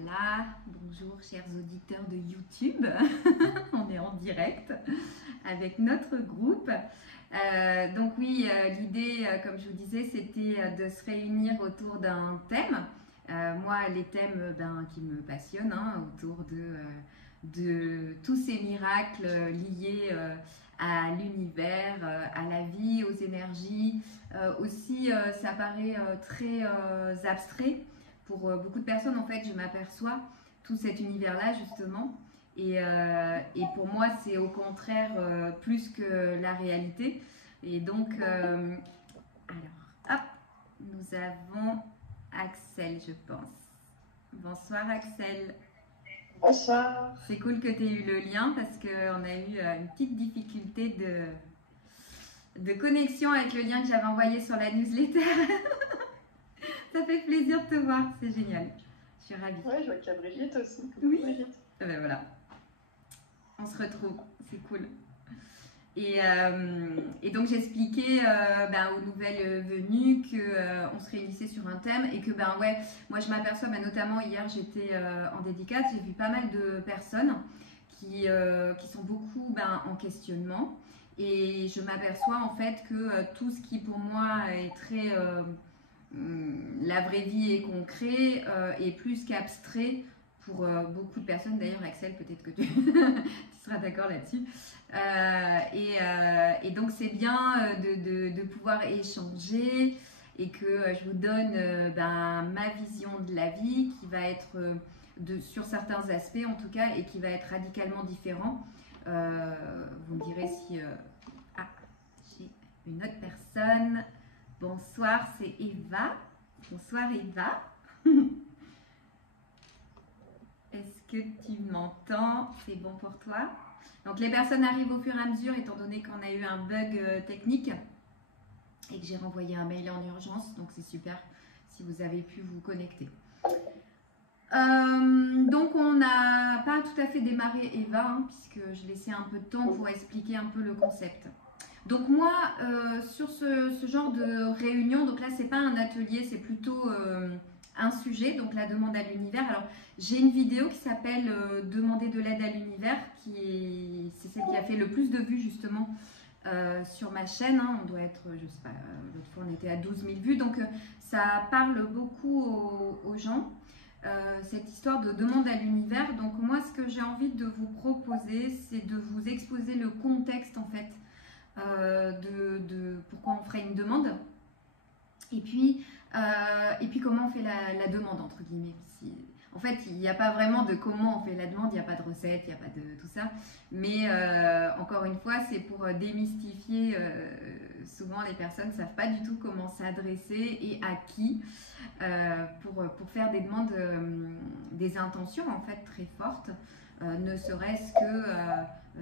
Voilà, bonjour chers auditeurs de YouTube, on est en direct avec notre groupe. Donc oui, l'idée, comme je vous disais, c'était de se réunir autour d'un thème. Moi, les thèmes qui me passionnent, hein, autour de tous ces miracles liés à l'univers, à la vie, aux énergies. Aussi, ça paraît très abstrait. Pour beaucoup de personnes, en fait, je m'aperçois tout cet univers-là, justement. Et pour moi, c'est au contraire plus que la réalité. Et donc, alors, hop, nous avons Axel, je pense. Bonsoir, Axel. Bonsoir. C'est cool que tu aies eu le lien parce qu'on a eu une petite difficulté de connexion avec le lien que j'avais envoyé sur la newsletter. Ça fait plaisir de te voir, c'est génial. Je suis ravie. Ouais, je vois qu'il y a Brigitte aussi. Oui. Brigitte. Et ben voilà, on se retrouve, c'est cool. Et donc j'expliquais aux nouvelles venues qu'on se réunissait sur un thème et que ouais, moi je m'aperçois, notamment hier j'étais en dédicace, j'ai vu pas mal de personnes qui sont beaucoup en questionnement et je m'aperçois en fait que tout ce qui pour moi est très la vraie vie est concret et plus qu'abstrait pour beaucoup de personnes. D'ailleurs, Axel, peut-être que tu, tu seras d'accord là-dessus. Et donc, c'est bien de pouvoir échanger et que je vous donne ma vision de la vie qui va être sur certains aspects en tout cas et qui va être radicalement différent. Vous me direz si... Ah, j'ai une autre personne. Bonsoir, c'est Eva. Bonsoir Eva. Est-ce que tu m'entends? C'est bon pour toi? Donc les personnes arrivent au fur et à mesure étant donné qu'on a eu un bug technique et que j'ai renvoyé un mail en urgence. Donc c'est super si vous avez pu vous connecter. Donc on n'a pas tout à fait démarré Eva puisque je laissais un peu de temps pour expliquer un peu le concept. Donc moi, sur ce genre de réunion, donc là, c'est pas un atelier, c'est plutôt un sujet, donc la demande à l'univers. Alors, j'ai une vidéo qui s'appelle Demander de l'aide à l'univers, c'est celle qui a fait le plus de vues, justement, sur ma chaîne. Hein. On doit être, je sais pas, l'autre fois, on était à 12 000 vues. Donc, ça parle beaucoup aux gens, cette histoire de demande à l'univers. Donc, moi, ce que j'ai envie de vous proposer, c'est de vous exposer le contexte, en fait, de pourquoi on ferait une demande et puis comment on fait la demande entre guillemets. En fait, il n'y a pas vraiment de comment on fait la demande, il n'y a pas de recette, il n'y a pas de tout ça. Mais encore une fois, c'est pour démystifier. Souvent, les personnes ne savent pas du tout comment s'adresser et à qui pour faire des demandes, des intentions en fait très fortes. Ne serait-ce que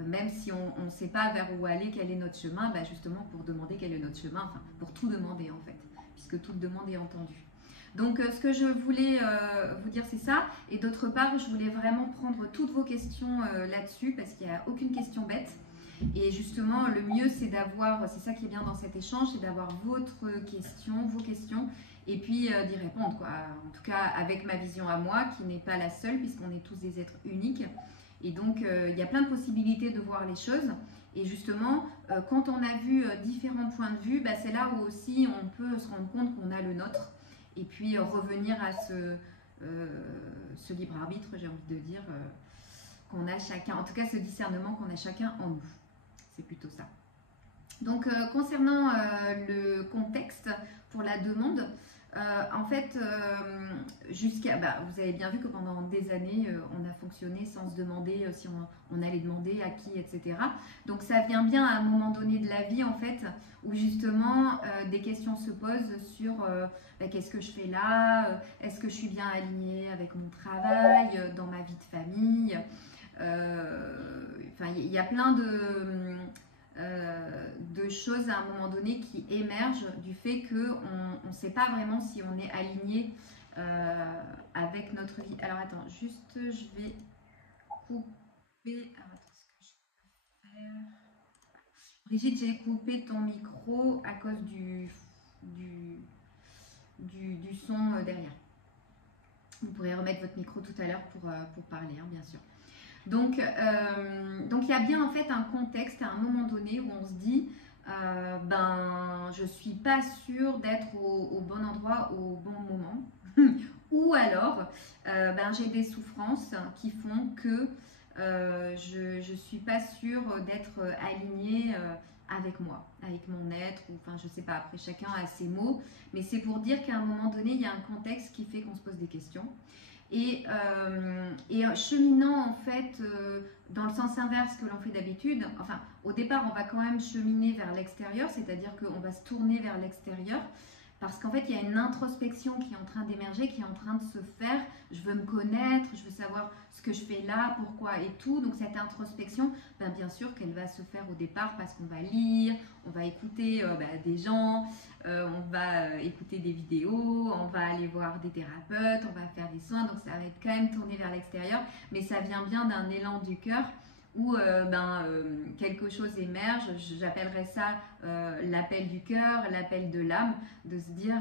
même si on ne sait pas vers où aller, quel est notre chemin, justement pour demander quel est notre chemin, enfin pour tout demander en fait, puisque toute demande est entendue. Donc ce que je voulais vous dire c'est ça, et d'autre part je voulais vraiment prendre toutes vos questions là-dessus, parce qu'il n'y a aucune question bête, et justement le mieux c'est d'avoir, c'est ça qui est bien dans cet échange, c'est d'avoir vos questions, et puis d'y répondre, quoi. En tout cas avec ma vision à moi, qui n'est pas la seule, puisqu'on est tous des êtres uniques. Et donc, il y a plein de possibilités de voir les choses. Et justement, quand on a vu différents points de vue, c'est là où aussi on peut se rendre compte qu'on a le nôtre. Et puis revenir à ce libre arbitre, j'ai envie de dire, qu'on a chacun. En tout cas, ce discernement qu'on a chacun en nous. C'est plutôt ça. Donc, concernant le contexte pour la demande, en fait, vous avez bien vu que pendant des années, on a fonctionné sans se demander si on allait demander à qui, etc. Donc ça vient bien à un moment donné de la vie, en fait, où justement des questions se posent sur qu'est-ce que je fais là, est-ce que je suis bien alignée avec mon travail, dans ma vie de famille. Il y a plein de choses à un moment donné qui émergent du fait qu'on ne sait pas vraiment si on est aligné avec notre vie. Alors attends, juste je vais couper. Alors attends, ce que je peux faire. Brigitte, j'ai coupé ton micro à cause du son derrière. Vous pourrez remettre votre micro tout à l'heure pour parler, hein, bien sûr. Donc, il y a bien en fait un contexte à un moment donné où on se dit je ne suis pas sûre d'être au bon endroit au bon moment. Ou alors, j'ai des souffrances qui font que je ne suis pas sûre d'être alignée avec moi, avec mon être, ou enfin je sais pas, après chacun a ses mots, mais c'est pour dire qu'à un moment donné, il y a un contexte qui fait qu'on se pose des questions. Et cheminant en fait dans le sens inverse que l'on fait d'habitude, enfin au départ on va quand même cheminer vers l'extérieur, c'est-à-dire qu'on va se tourner vers l'extérieur, parce qu'en fait il y a une introspection qui est en train d'émerger, qui est en train de se faire. Je veux me connaître, je veux savoir ce que je fais là, pourquoi et tout. Donc cette introspection, bien sûr qu'elle va se faire au départ parce qu'on va lire, on va écouter des gens, on va écouter des vidéos, on va aller voir des thérapeutes, on va faire des soins. Donc ça va être quand même tourné vers l'extérieur, mais ça vient bien d'un élan du cœur où quelque chose émerge. J'appellerais ça l'appel du cœur, l'appel de l'âme, de se dire,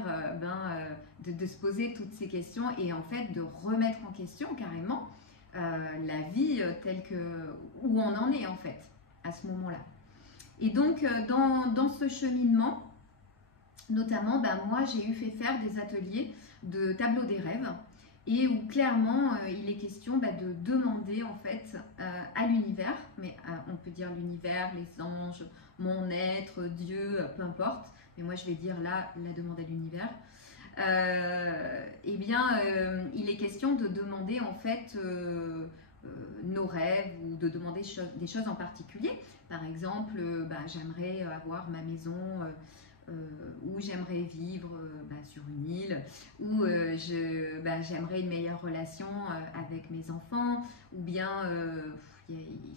de se poser toutes ces questions et en fait de remettre en question carrément la vie telle que, où on en est en fait à ce moment-là. Et donc dans ce cheminement, notamment, moi j'ai fait faire des ateliers de tableau des rêves et où clairement il est question de demander en fait à l'univers, mais on peut dire l'univers, les anges, mon être, Dieu, peu importe, mais moi je vais dire là la demande à l'univers. Il est question de demander en fait nos rêves ou de demander des choses en particulier. Par exemple, j'aimerais avoir ma maison où j'aimerais vivre sur une île, où j'aimerais une meilleure relation avec mes enfants, ou bien il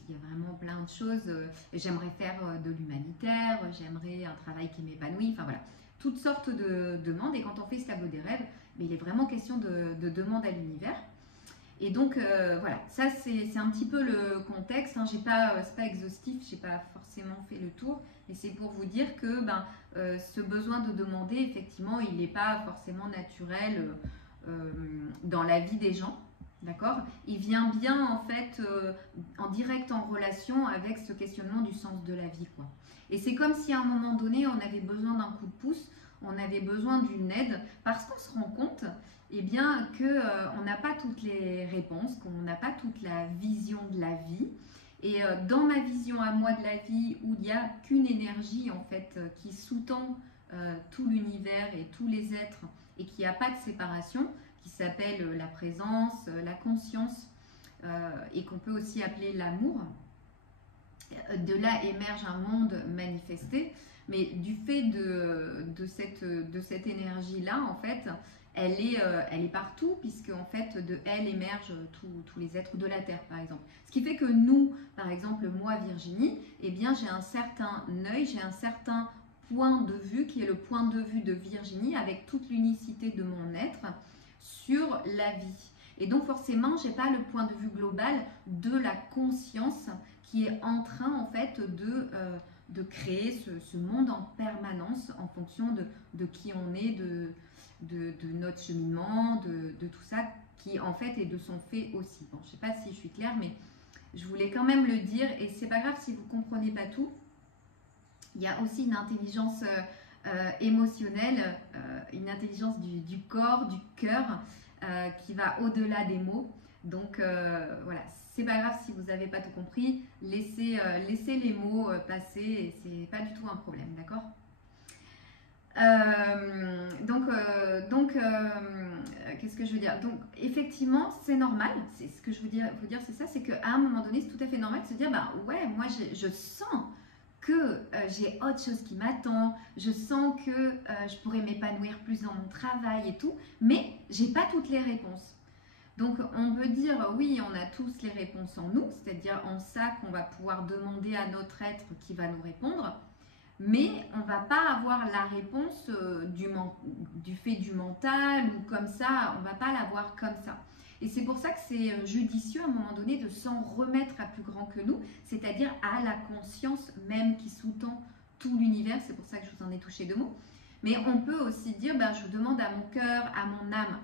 y a vraiment plein de choses. J'aimerais faire de l'humanitaire, j'aimerais un travail qui m'épanouit, enfin voilà, toutes sortes de demandes. Et quand on fait ce tableau des rêves, il est vraiment question de demandes à l'univers. Et donc voilà, ça c'est un petit peu le contexte, hein. C'est pas exhaustif, j'ai pas forcément fait le tour, mais c'est pour vous dire que ce besoin de demander, effectivement, il n'est pas forcément naturel dans la vie des gens, d'accord? Il vient bien en fait en direct en relation avec ce questionnement du sens de la vie, quoi. Et c'est comme si à un moment donné, on avait besoin d'un coup de pouce, on avait besoin d'une aide, parce qu'on se rend compte qu'on n'a pas toutes les réponses, qu'on n'a pas toute la vision de la vie. Et dans ma vision à moi de la vie, où il n'y a qu'une énergie en fait qui sous-tend tout l'univers et tous les êtres, et qu'il n'y a pas de séparation, qui s'appelle la présence, la conscience, et qu'on peut aussi appeler l'amour. De là émerge un monde manifesté, mais du fait de cette énergie-là, en fait, elle est partout, puisque en fait de elle émergent tous les êtres de la Terre, par exemple. Ce qui fait que nous, par exemple, moi Virginie, j'ai un certain œil, j'ai un certain point de vue qui est le point de vue de Virginie, avec toute l'unicité de mon être sur la vie. Et donc forcément, j'ai pas le point de vue global de la conscience qui est en train en fait de créer ce monde en permanence en fonction de qui on est, de notre cheminement, de tout ça qui en fait est de son fait aussi. Bon, je sais pas si je suis claire, mais je voulais quand même le dire, et c'est pas grave si vous comprenez pas tout. Il y a aussi une intelligence émotionnelle, une intelligence du corps, du cœur, qui va au-delà des mots. Donc voilà, c'est pas grave si vous n'avez pas tout compris, laissez les mots passer, et c'est pas du tout un problème, d'accord? Qu'est-ce que je veux dire? Donc effectivement c'est normal, c'est ce que je veux dire, c'est ça, c'est qu'à un moment donné c'est tout à fait normal de se dire ouais, moi je sens que j'ai autre chose qui m'attend, je sens que je pourrais m'épanouir plus dans mon travail et tout, mais j'ai pas toutes les réponses. Donc on peut dire oui, on a tous les réponses en nous, c'est-à-dire en ça qu'on va pouvoir demander à notre être qui va nous répondre, mais on ne va pas avoir la réponse du fait du mental ou comme ça, on ne va pas l'avoir comme ça. Et c'est pour ça que c'est judicieux à un moment donné de s'en remettre à plus grand que nous, c'est-à-dire à la conscience même qui sous-tend tout l'univers. C'est pour ça que je vous en ai touché deux mots. Mais on peut aussi dire, je demande à mon cœur, à mon âme,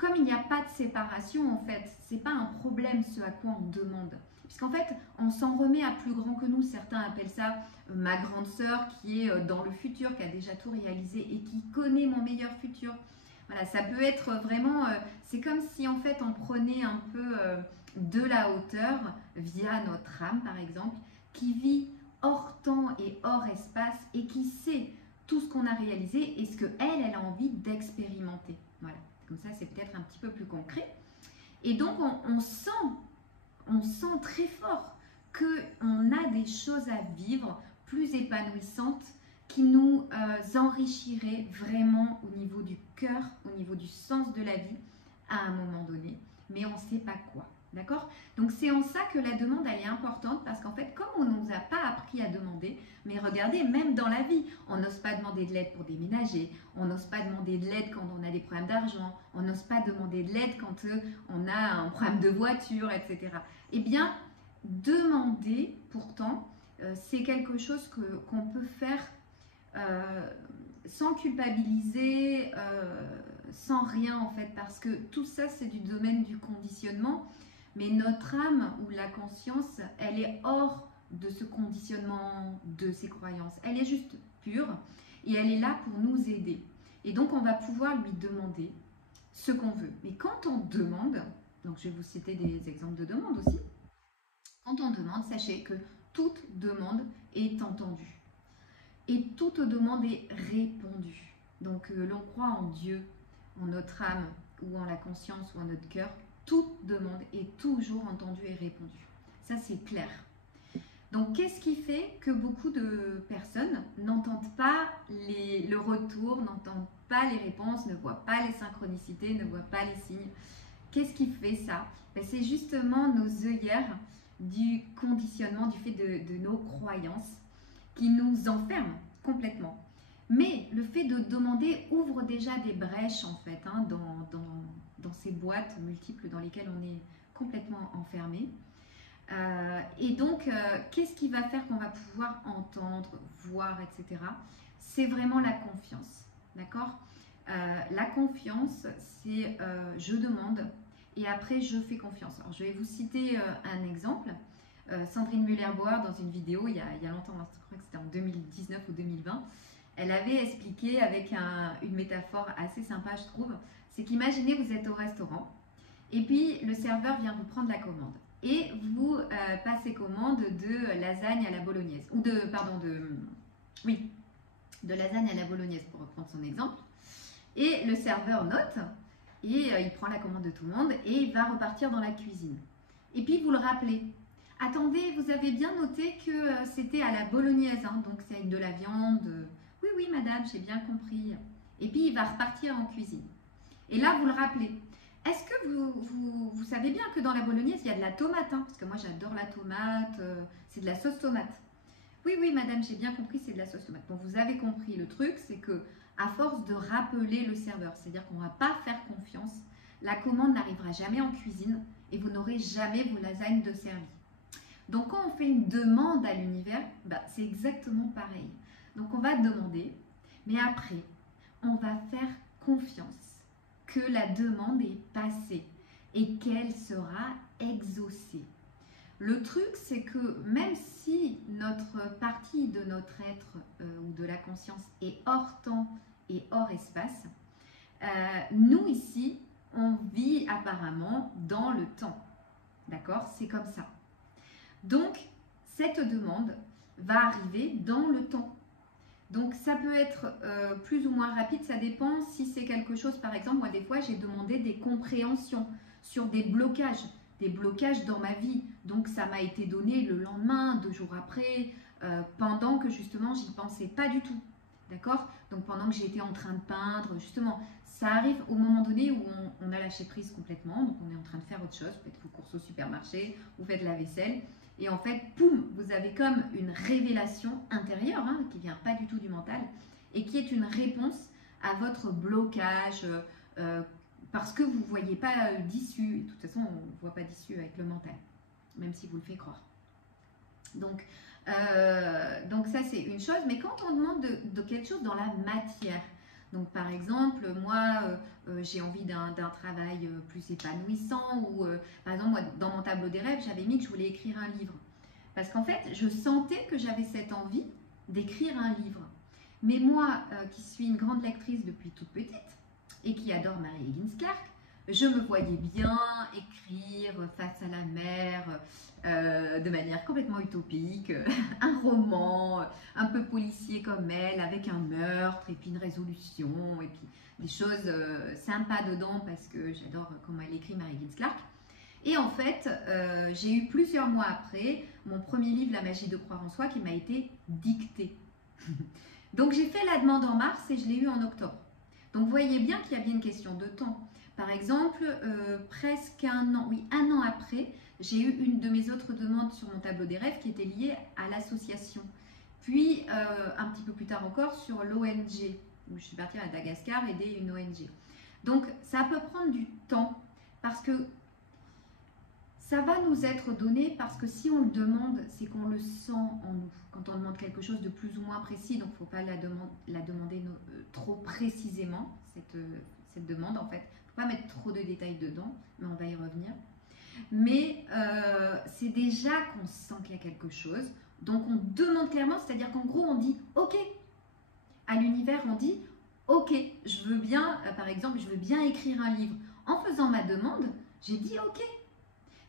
comme il n'y a pas de séparation, en fait, c'est pas un problème ce à quoi on demande. Puisqu'en fait, on s'en remet à plus grand que nous. Certains appellent ça ma grande sœur qui est dans le futur, qui a déjà tout réalisé et qui connaît mon meilleur futur. Voilà, ça peut être vraiment, c'est comme si en fait on prenait un peu de la hauteur via notre âme par exemple, qui vit hors temps et hors espace et qui sait tout ce qu'on a réalisé et ce qu'elle a envie d'expérimenter. Voilà, comme ça c'est peut-être un petit peu plus concret. Et donc on sent très fort qu'on a des choses à vivre plus épanouissantes qui nous enrichiraient vraiment au niveau du cœur, au niveau du sens de la vie à un moment donné, mais on ne sait pas quoi. D'accord? Donc c'est en ça que la demande elle est importante parce qu'en fait comme on ne nous a pas appris à demander, mais regardez même dans la vie, on n'ose pas demander de l'aide pour déménager, on n'ose pas demander de l'aide quand on a des problèmes d'argent, on n'ose pas demander de l'aide quand on a un problème de voiture, etc. Eh bien demander pourtant c'est quelque chose qu'on peut faire sans culpabiliser, sans rien en fait, parce que tout ça c'est du domaine du conditionnement, mais notre âme ou la conscience, elle est hors de ce conditionnement, de ces croyances. Elle est juste pure et elle est là pour nous aider. Et donc on va pouvoir lui demander ce qu'on veut. Mais quand on demande, donc je vais vous citer des exemples de demande aussi, quand on demande, sachez que toute demande est entendue. Et toute demande est répondue. Donc l'on croit en Dieu, en notre âme ou en la conscience ou en notre cœur, toute demande est toujours entendue et répondue. Ça c'est clair. Donc qu'est-ce qui fait que beaucoup de personnes n'entendent pas le retour, n'entendent pas les réponses, ne voient pas les synchronicités, ne voient pas les signes? Qu'est-ce qui fait ça? C'est justement nos œillères du conditionnement, du fait de nos croyances qui nous enferment complètement. Mais le fait de demander ouvre déjà des brèches en fait dans ces boîtes multiples dans lesquelles on est complètement enfermé. Et donc, qu'est-ce qui va faire qu'on va pouvoir entendre, voir, etc. C'est vraiment la confiance, d'accord? La confiance, c'est je demande et après je fais confiance. Alors, je vais vous citer un exemple. Sandrine Muller-Boer, dans une vidéo, il y a longtemps, je crois que c'était en 2019 ou 2020, elle avait expliqué avec une métaphore assez sympa, je trouve. C'est qu'imaginez, vous êtes au restaurant et puis le serveur vient vous prendre la commande. Et vous passez commande de lasagne à la bolognaise. Ou de lasagne à la bolognaise, pour reprendre son exemple. Et le serveur note, et il prend la commande de tout le monde, et il va repartir dans la cuisine. Et puis vous le rappelez. Attendez, vous avez bien noté que c'était à la bolognaise, hein, donc c'est avec de la viande. Oui, oui, madame, j'ai bien compris. Et puis il va repartir en cuisine. Et là, vous le rappelez. Est-ce que vous savez bien que dans la bolognaise, il y a de la tomate, hein, parce que moi j'adore la tomate, c'est de la sauce tomate. Oui, oui, madame, j'ai bien compris, c'est de la sauce tomate. Bon, vous avez compris, le truc, c'est que à force de rappeler le serveur, c'est-à-dire qu'on ne va pas faire confiance, la commande n'arrivera jamais en cuisine et vous n'aurez jamais vos lasagnes de servie. Donc, quand on fait une demande à l'univers, c'est exactement pareil. Donc, on va demander, mais après, on va faire confiance que la demande est passée et qu'elle sera exaucée. Le truc, c'est que même si notre partie de notre être ou de la conscience est hors temps et hors espace, nous ici, on vit apparemment dans le temps. D'accord? C'est comme ça. Donc, cette demande va arriver dans le temps. Donc, ça peut être plus ou moins rapide, ça dépend si c'est quelque chose, par exemple, moi des fois j'ai demandé des compréhensions sur des blocages dans ma vie. Donc, ça m'a été donné le lendemain, 2 jours après, pendant que justement, j'y pensais pas du tout. D'accord? Donc, pendant que j'étais en train de peindre, justement, ça arrive au moment donné où on a lâché prise complètement, donc on est en train de faire autre chose, vous faites vos courses au supermarché, vous faites la vaisselle, et en fait, poum, vous avez comme une révélation intérieure, hein, qui ne vient pas du tout du mental, et qui est une réponse à votre blocage, parce que vous ne voyez pas d'issue. De toute façon, on ne voit pas d'issue avec le mental, même si vous le faites croire. Donc ça, c'est une chose. Mais quand on demande de quelque chose dans la matière, Donc par exemple, moi, j'ai envie d'un travail plus épanouissant ou par exemple, moi, dans mon tableau des rêves, j'avais mis que je voulais écrire un livre. Parce qu'en fait, je sentais que j'avais cette envie d'écrire un livre. Mais moi, qui suis une grande lectrice depuis toute petite et qui adore Mary Higgins Clark, je me voyais bien écrire face à la mer, de manière complètement utopique, un roman un peu policier comme elle, avec un meurtre et puis une résolution et puis des choses sympas dedans parce que j'adore comment elle écrit Mary Higgins Clark. Et en fait, j'ai eu plusieurs mois après mon premier livre, La magie de croire en soi, qui m'a été dicté. Donc j'ai fait la demande en mars et je l'ai eu en octobre. Donc vous voyez bien qu'il y a bien une question de temps. Par exemple, presque un an après, j'ai eu une de mes autres demandes sur mon tableau des rêves qui était liée à l'association. Puis un petit peu plus tard encore sur l'ONG, où je suis partie à Madagascar aider une ONG. Donc ça peut prendre du temps parce que ça va nous être donné parce que si on le demande, c'est qu'on le sent en nous. Quand on demande quelque chose de plus ou moins précis, donc il ne faut pas la demander trop précisément, cette demande en fait. Il ne faut pas mettre trop de détails dedans, mais on va y revenir. Mais c'est déjà qu'on sent qu'il y a quelque chose. Donc on demande clairement, c'est-à-dire qu'en gros on dit « ok ». À l'univers on dit « ok, je veux bien, par exemple, je veux bien écrire un livre ». En faisant ma demande, j'ai dit « ok ».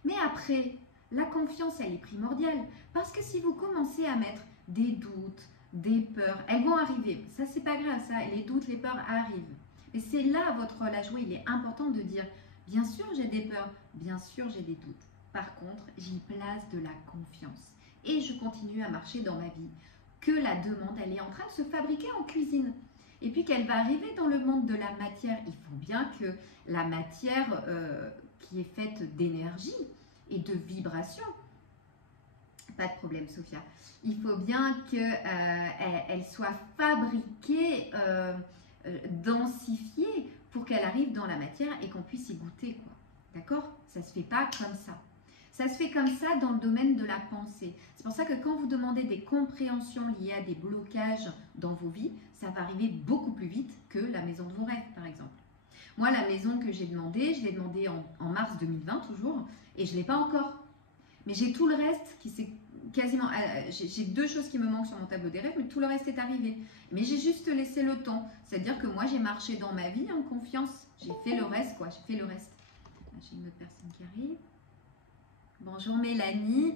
Mais après, la confiance, elle est primordiale. Parce que si vous commencez à mettre des doutes, des peurs, elles vont arriver. Ça, c'est pas grave, ça. Les doutes, les peurs arrivent. Et c'est là la joie. Il est important de dire, bien sûr, j'ai des peurs, bien sûr, j'ai des doutes. Par contre, j'y place de la confiance. Et je continue à marcher dans ma vie. Que la demande, elle est en train de se fabriquer en cuisine. Et puis qu'elle va arriver dans le monde de la matière. Il faut bien que la matière... qui est faite d'énergie et de vibration. Pas de problème, Sophia. Il faut bien qu'elle soit fabriquée, densifiée pour qu'elle arrive dans la matière et qu'on puisse y goûter, quoi. D'accord? Ça ne se fait pas comme ça. Ça se fait comme ça dans le domaine de la pensée. C'est pour ça que quand vous demandez des compréhensions liées à des blocages dans vos vies, ça va arriver beaucoup plus vite que la maison de vos rêves, par exemple. Moi, la maison que j'ai demandée, je l'ai demandée en mars 2020 toujours, et je ne l'ai pas encore. Mais j'ai tout le reste qui s'est quasiment... j'ai 2 choses qui me manquent sur mon tableau des rêves, mais tout le reste est arrivé. Mais j'ai juste laissé le temps. C'est-à-dire que moi, j'ai marché dans ma vie en confiance. J'ai fait le reste, quoi. J'ai fait le reste. J'ai une autre personne qui arrive. Bonjour Mélanie.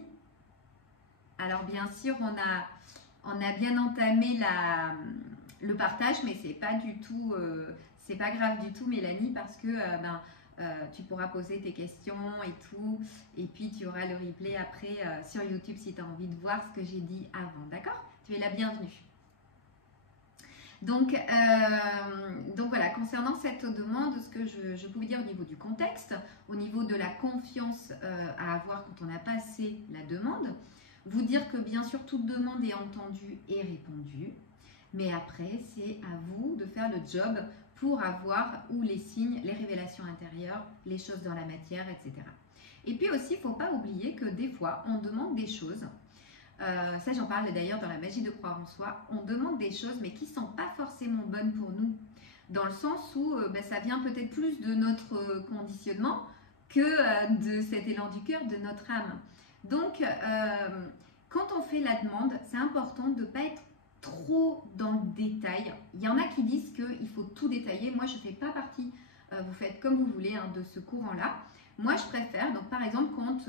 Alors, bien sûr, on a bien entamé le partage, mais c'est pas du tout... c'est pas grave du tout, Mélanie, parce que tu pourras poser tes questions et tout. Et puis, tu auras le replay après sur YouTube si tu as envie de voir ce que j'ai dit avant. D'accord? Tu es la bienvenue. Donc voilà, concernant cette demande, ce que je pouvais dire au niveau du contexte, au niveau de la confiance à avoir quand on a passé la demande, vous dire que bien sûr, toute demande est entendue et répondue. Mais après, c'est à vous de faire le job pour avoir ou les signes, les révélations intérieures, les choses dans la matière, etc. Et puis aussi, il ne faut pas oublier que des fois, on demande des choses. Ça, j'en parle d'ailleurs dans la magie de croire en soi. On demande des choses, mais qui ne sont pas forcément bonnes pour nous. Dans le sens où ça vient peut-être plus de notre conditionnement que de cet élan du cœur, de notre âme. Donc, quand on fait la demande, c'est important de ne pas être trop dans le détail. Il y en a qui disent qu'il faut tout détailler. Moi, je ne fais pas partie, vous faites comme vous voulez, de ce courant-là. Moi, je préfère, donc par exemple, quand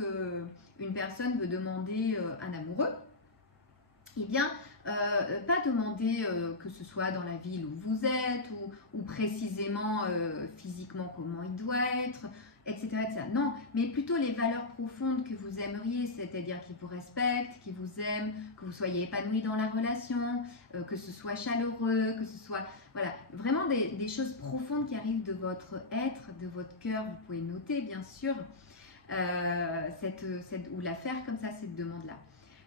une personne veut demander un amoureux, eh bien, pas demander que ce soit dans la ville où vous êtes ou précisément physiquement comment il doit être, etc., etc. Non, mais plutôt les valeurs profondes que vous aimeriez, c'est-à-dire qu'il vous respecte, qu'il vous aime, que vous soyez épanoui dans la relation, que ce soit chaleureux, que ce soit... Voilà, vraiment des choses profondes qui arrivent de votre être, de votre cœur. Vous pouvez noter, bien sûr, ou la faire comme ça, cette demande-là.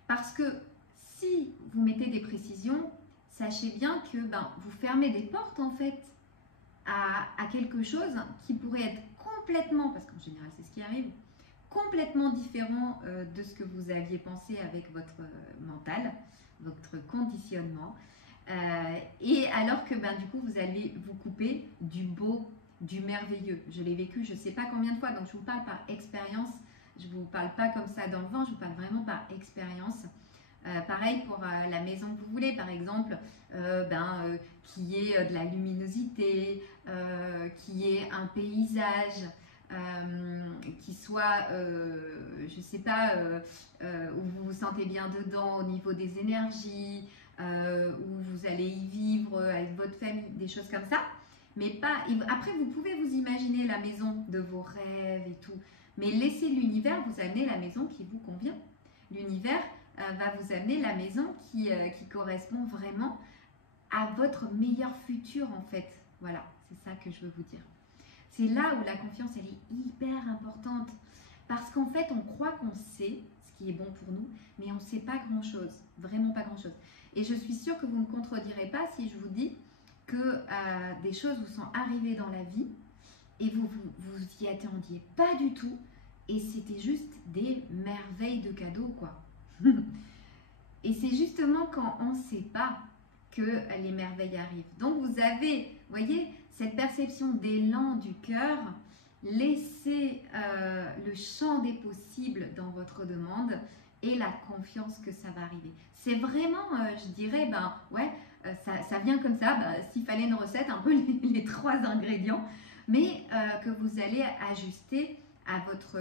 Parce que si vous mettez des précisions, sachez bien que vous fermez des portes, en fait, à quelque chose qui pourrait être complètement, parce qu'en général c'est ce qui arrive, complètement différent de ce que vous aviez pensé avec votre mental, votre conditionnement. Et alors que du coup, vous allez vous couper du beau, du merveilleux. Je l'ai vécu je ne sais pas combien de fois, donc je vous parle par expérience. Je ne vous parle pas comme ça dans le vent, je vous parle vraiment par expérience. Pareil pour la maison que vous voulez, par exemple, qui ait de la luminosité, qui ait un paysage, qui soit, je ne sais pas, où vous vous sentez bien dedans au niveau des énergies, où vous allez y vivre avec votre famille, des choses comme ça. Mais pas. Après, vous pouvez vous imaginer la maison de vos rêves et tout, mais laissez l'univers vous amener la maison qui vous convient. L'univers va vous amener la maison qui correspond vraiment à votre meilleur futur en fait. Voilà, c'est ça que je veux vous dire. C'est là où la confiance, elle est hyper importante. Parce qu'en fait, on croit qu'on sait ce qui est bon pour nous, mais on ne sait pas grand-chose. Vraiment pas grand-chose. Et je suis sûre que vous ne me contredirez pas si je vous dis que des choses vous sont arrivées dans la vie et vous y attendiez pas du tout. Et c'était juste des merveilles de cadeaux, quoi. Et c'est justement quand on ne sait pas que les merveilles arrivent. Donc vous avez, vous voyez, cette perception d'élan du cœur, laissez le champ des possibles dans votre demande et la confiance que ça va arriver. C'est vraiment, je dirais, ça vient comme ça, s'il fallait une recette, un peu les 3 ingrédients, mais que vous allez ajuster à votre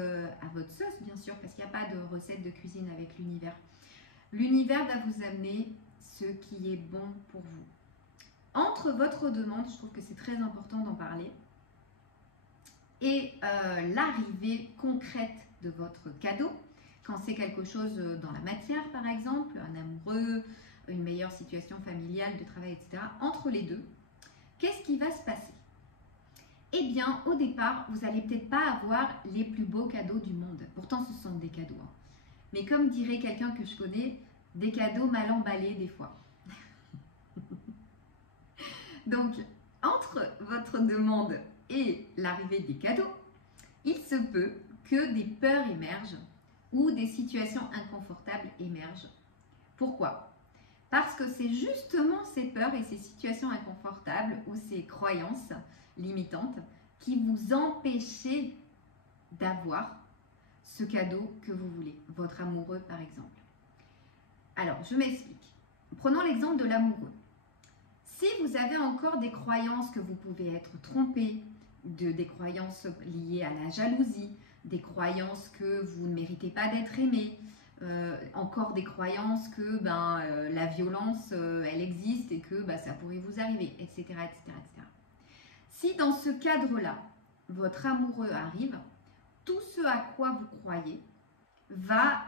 sauce, bien sûr, parce qu'il n'y a pas de recette de cuisine avec l'univers. L'univers va vous amener ce qui est bon pour vous. Entre votre demande, je trouve que c'est très important d'en parler, et l'arrivée concrète de votre cadeau, quand c'est quelque chose dans la matière par exemple, un amoureux, une meilleure situation familiale, de travail, etc. Entre les deux, qu'est-ce qui va se passer? Eh bien, au départ, vous n'allez peut-être pas avoir les plus beaux cadeaux du monde. Pourtant, ce sont des cadeaux. Hein. Mais comme dirait quelqu'un que je connais, des cadeaux mal emballés des fois. Donc, entre votre demande et l'arrivée des cadeaux, il se peut que des peurs émergent ou des situations inconfortables émergent. Pourquoi? Parce que c'est justement ces peurs et ces situations inconfortables ou ces croyances limitantes qui vous empêchaient d'avoir ce cadeau que vous voulez, votre amoureux par exemple. Alors, je m'explique. Prenons l'exemple de l'amoureux. Si vous avez encore des croyances que vous pouvez être trompé, des croyances liées à la jalousie, des croyances que vous ne méritez pas d'être aimé, encore des croyances que la violence, elle existe et que ça pourrait vous arriver, etc., etc., etc. Si dans ce cadre-là, votre amoureux arrive, tout ce à quoi vous croyez va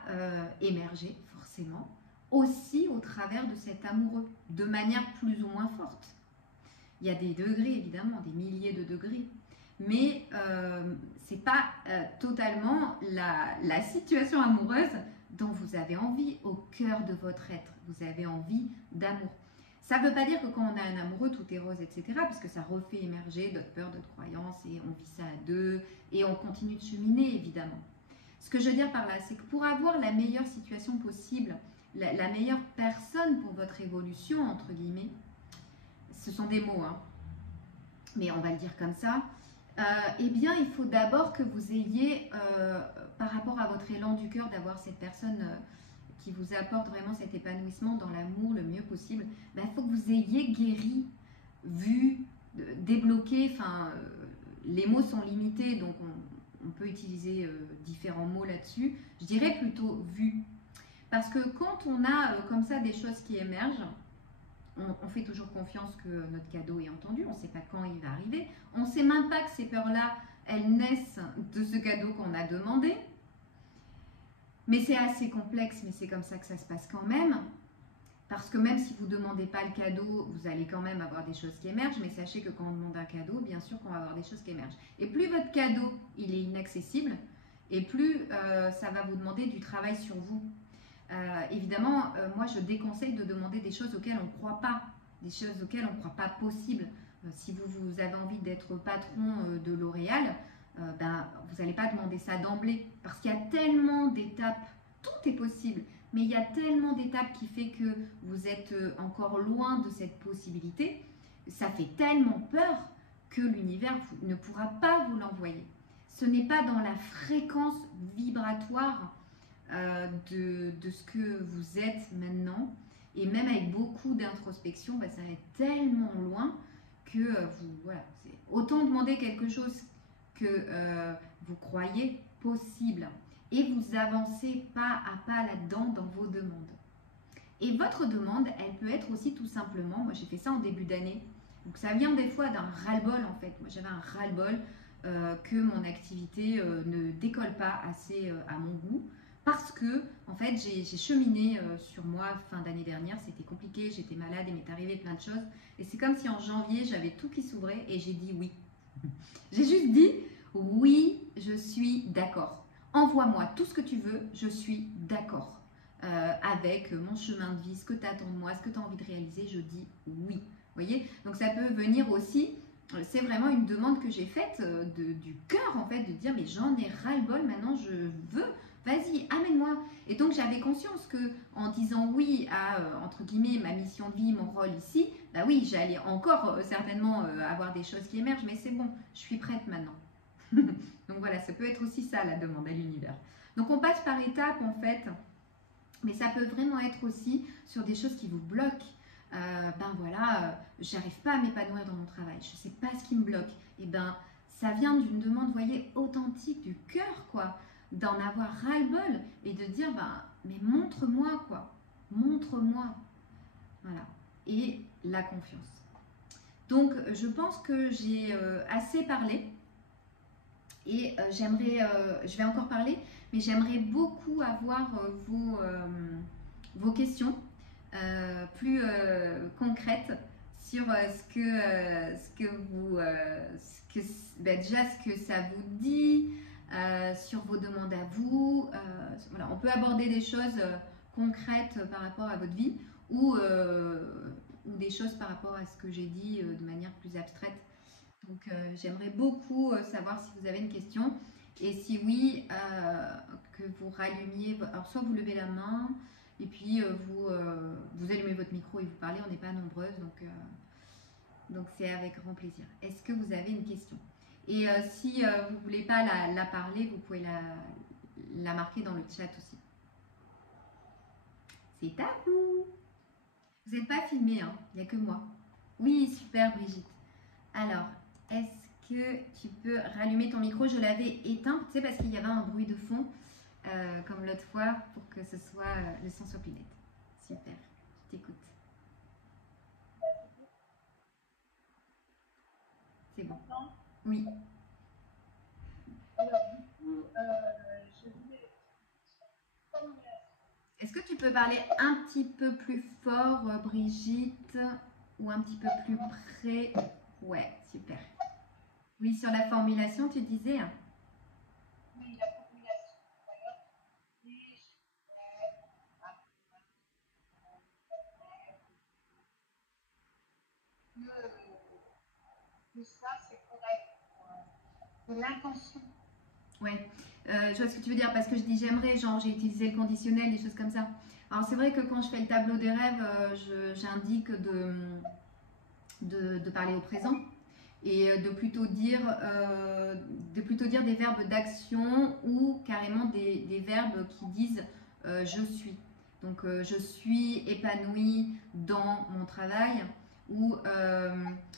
émerger forcément, aussi au travers de cet amoureux, de manière plus ou moins forte. Il y a des degrés, évidemment, des milliers de degrés, mais ce n'est pas totalement la situation amoureuse dont vous avez envie au cœur de votre être. Vous avez envie d'amour. Ça ne veut pas dire que quand on a un amoureux, tout est rose, etc., parce que ça refait émerger d'autres peurs, d'autres croyances, et on vit ça à deux, et on continue de cheminer, évidemment. Ce que je veux dire par là, c'est que pour avoir la meilleure situation possible, la meilleure personne pour votre évolution, entre guillemets, ce sont des mots, hein, mais on va le dire comme ça, eh bien, il faut d'abord que vous ayez, par rapport à votre élan du cœur, d'avoir cette personne qui vous apporte vraiment cet épanouissement dans l'amour le mieux possible, il faut que vous ayez guéri, vu, débloqué, les mots sont limités, donc on peut utiliser différents mots là-dessus. Je dirais plutôt vu. Parce que quand on a comme ça des choses qui émergent, on fait toujours confiance que notre cadeau est entendu, on ne sait pas quand il va arriver, on ne sait même pas que ces peurs-là, elles naissent de ce cadeau qu'on a demandé. Mais c'est assez complexe, mais c'est comme ça que ça se passe quand même. Parce que même si vous ne demandez pas le cadeau, vous allez quand même avoir des choses qui émergent. Mais sachez que quand on demande un cadeau, bien sûr qu'on va avoir des choses qui émergent. Et plus votre cadeau, il est inaccessible, et plus ça va vous demander du travail sur vous. Évidemment, moi je déconseille de demander des choses auxquelles on ne croit pas, des choses auxquelles on ne croit pas possible. Si vous avez envie d'être patron de L'Oréal, vous n'allez pas demander ça d'emblée, parce qu'il y a tellement d'étapes, tout est possible, mais il y a tellement d'étapes qui fait que vous êtes encore loin de cette possibilité. Ça fait tellement peur que l'univers ne pourra pas vous l'envoyer. Ce n'est pas dans la fréquence vibratoire de ce que vous êtes maintenant. Et même avec beaucoup d'introspection, bah, ça va être tellement loin que voilà, c'est autant demander quelque chose que vous croyez possible. Et vous avancez pas à pas là-dedans dans vos demandes. Et votre demande, elle peut être aussi tout simplement, moi j'ai fait ça en début d'année, donc ça vient des fois d'un ras-le-bol en fait. Moi j'avais un ras-le-bol que mon activité ne décolle pas assez à mon goût. Parce que, en fait, j'ai cheminé sur moi fin d'année dernière, c'était compliqué, j'étais malade, il m'est arrivé plein de choses. Et c'est comme si en janvier, j'avais tout qui s'ouvrait et j'ai dit oui. J'ai juste dit oui, je suis d'accord. Envoie-moi tout ce que tu veux, je suis d'accord. Avec mon chemin de vie, ce que tu attends de moi, ce que tu as envie de réaliser, je dis oui. Vous voyez? Donc ça peut venir aussi, c'est vraiment une demande que j'ai faite du cœur en fait, de dire mais j'en ai ras-le-bol, maintenant je veux. Vas-y, amène-moi. Et donc j'avais conscience que en disant oui à entre guillemets ma mission de vie, mon rôle ici, bah oui, j'allais encore certainement avoir des choses qui émergent, mais c'est bon, je suis prête maintenant. Donc voilà, ça peut être aussi ça la demande à l'univers. Donc on passe par étapes en fait, mais ça peut vraiment être aussi sur des choses qui vous bloquent. Ben voilà, j'arrive pas à m'épanouir dans mon travail, je sais pas ce qui me bloque. Et ben ça vient d'une demande, vous voyez, authentique du cœur quoi. D'en avoir ras-le-bol et de dire ben, mais montre-moi quoi, montre-moi, voilà, et la confiance. Donc je pense que j'ai assez parlé et je vais encore parler, mais j'aimerais beaucoup avoir vos questions plus concrètes sur déjà ce que ça vous dit. Sur vos demandes à vous. Voilà, on peut aborder des choses concrètes par rapport à votre vie ou des choses par rapport à ce que j'ai dit de manière plus abstraite. Donc j'aimerais beaucoup savoir si vous avez une question et si oui, que vous rallumiez, alors soit vous levez la main et puis vous allumez votre micro et vous parlez, on n'est pas nombreuses donc c'est avec grand plaisir. Est-ce que vous avez une question ? Et si vous ne voulez pas la parler, vous pouvez la marquer dans le chat aussi. C'est à vous. Vous n'êtes pas filmé, hein, il n'y a que moi. Oui, super Brigitte. Alors, est-ce que tu peux rallumer ton micro? Je l'avais éteint, tu sais, parce qu'il y avait un bruit de fond, comme l'autre fois, pour que le son soit plus net. Super, je t'écoute. C'est bon. Oui. Alors, du coup, je voulais. Est-ce que tu peux parler un petit peu plus fort, Brigitte, ou un petit peu plus près? Ouais, super. Oui, sur la formulation, tu disais. Oui, la formulation. Que ça, c'est correct. C'est l'intention. Ouais, je vois ce que tu veux dire, parce que je dis j'aimerais, genre j'ai utilisé le conditionnel, des choses comme ça. Alors c'est vrai que quand je fais le tableau des rêves, j'indique de parler au présent et de plutôt dire des verbes d'action ou carrément des verbes qui disent je suis. Donc je suis épanouie dans mon travail ou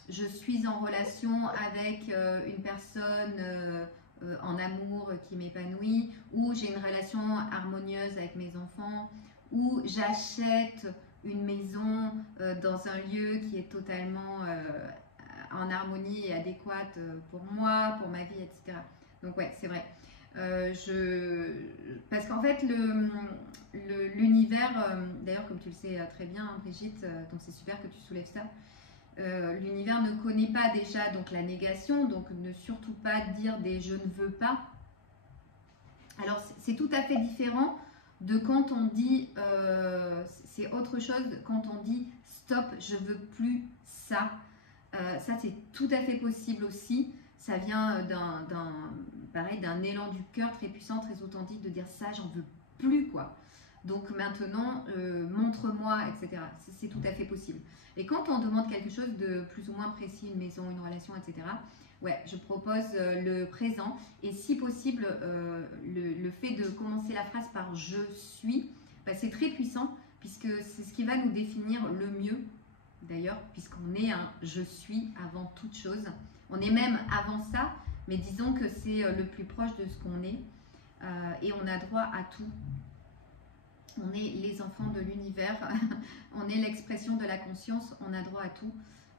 je suis en relation avec une personne en amour qui m'épanouit, ou j'ai une relation harmonieuse avec mes enfants, ou j'achète une maison dans un lieu qui est totalement en harmonie et adéquate pour moi, pour ma vie, etc. Donc ouais, c'est vrai. Parce qu'en fait, l'univers, d'ailleurs comme tu le sais très bien, hein, Brigitte, donc c'est super que tu soulèves ça, l'univers ne connaît pas déjà donc la négation, donc ne surtout pas dire des je ne veux pas. Alors c'est tout à fait différent de quand on dit, c'est autre chose quand on dit stop, je veux plus ça. Ça c'est tout à fait possible aussi. Ça vient d'un élan du cœur très puissant, très authentique de dire ça, j'en veux plus quoi. Donc maintenant, montre-moi, etc. C'est tout à fait possible. Et quand on demande quelque chose de plus ou moins précis, une maison, une relation, etc., ouais, je propose le présent. Et si possible, le fait de commencer la phrase par je suis, bah, c'est très puissant, puisque c'est ce qui va nous définir le mieux, d'ailleurs, puisqu'on est un je suis avant toute chose. On est même avant ça, mais disons que c'est le plus proche de ce qu'on est. Et on a droit à tout. On est les enfants de l'univers, on est l'expression de la conscience, on a droit à tout.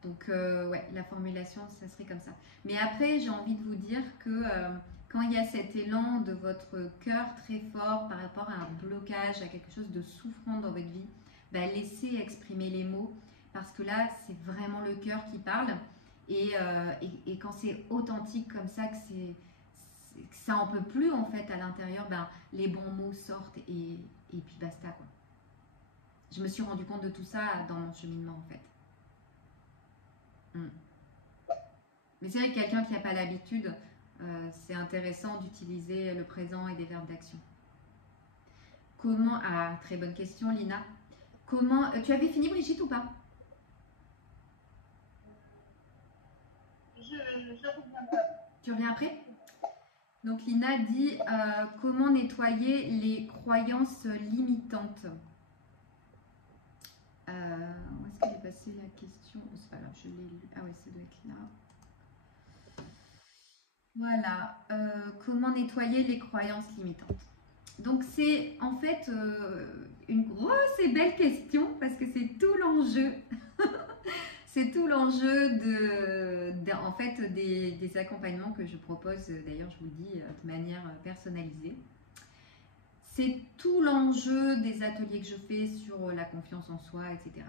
Donc ouais, la formulation, ça serait comme ça. Mais après, j'ai envie de vous dire que quand il y a cet élan de votre cœur très fort par rapport à un blocage, à quelque chose de souffrant dans votre vie, bah, laissez exprimer les mots, parce que là, c'est vraiment le cœur qui parle. Et quand c'est authentique comme ça, que ça en peut plus en fait à l'intérieur, ben, les bons mots sortent et puis basta quoi. Je me suis rendu compte de tout ça dans mon cheminement en fait. Mais c'est vrai que quelqu'un qui n'a pas l'habitude, c'est intéressant d'utiliser le présent et des verbes d'action. Comment, ah très bonne question Lina, comment, tu avais fini Brigitte ou pas? Je reviens pas. Tu reviens après? Donc Lina dit comment nettoyer les croyances limitantes. Où est-ce que j'ai passé la question? Oh, c'est pas grave, je l'ai lu. Ah oui, ça doit être là. Voilà. Comment nettoyer les croyances limitantes. Donc c'est en fait une grosse et belle question parce que c'est tout l'enjeu. C'est tout l'enjeu en fait, des accompagnements que je propose, d'ailleurs je vous le dis, de manière personnalisée. C'est tout l'enjeu des ateliers que je fais sur la confiance en soi, etc.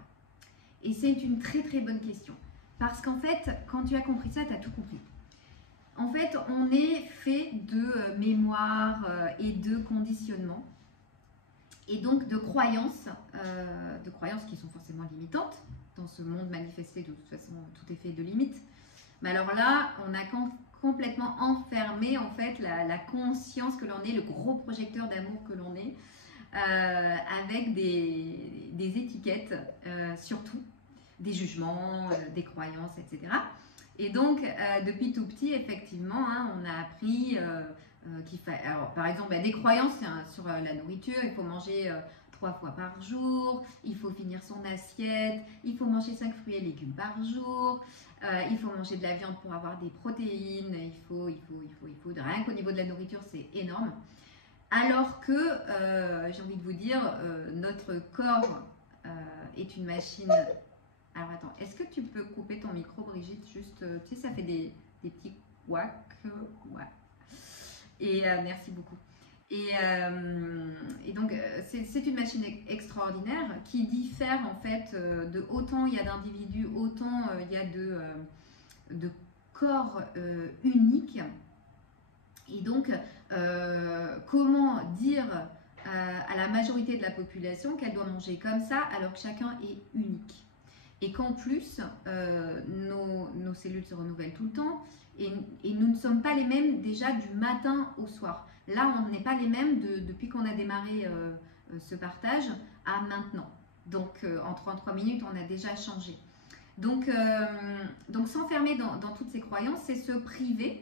Et c'est une très très bonne question. Parce qu'en fait, quand tu as compris ça, tu as tout compris. En fait, on est fait de mémoire et de conditionnement. Et donc de croyances qui sont forcément limitantes. Dans ce monde manifesté, de toute façon, tout est fait de limites. Mais alors là, on a complètement enfermé en fait la conscience que l'on est, le gros projecteur d'amour que l'on est, avec des étiquettes, surtout, des jugements, des croyances, etc. Et donc, depuis tout petit, effectivement, hein, on a appris qu'il fallait, alors, par exemple, des croyances hein, sur la nourriture, il faut manger 3 fois par jour, il faut finir son assiette, il faut manger 5 fruits et légumes par jour, il faut manger de la viande pour avoir des protéines, il faut. Rien qu'au niveau de la nourriture, c'est énorme. Alors que, j'ai envie de vous dire, notre corps est une machine. Alors attends, est-ce que tu peux couper ton micro, Brigitte? Juste, tu sais, ça fait des petits couacs. Ouais. Et merci beaucoup. Et donc, c'est une machine extraordinaire qui diffère en fait de autant il y a d'individus, autant il y a de corps uniques. Et donc, comment dire à la majorité de la population qu'elle doit manger comme ça alors que chacun est unique? Et qu'en plus, nos cellules se renouvellent tout le temps et nous ne sommes pas les mêmes déjà du matin au soir. Là, on n'est pas les mêmes depuis qu'on a démarré ce partage à maintenant. Donc, en 33 minutes, on a déjà changé. Donc s'enfermer dans toutes ces croyances, c'est se priver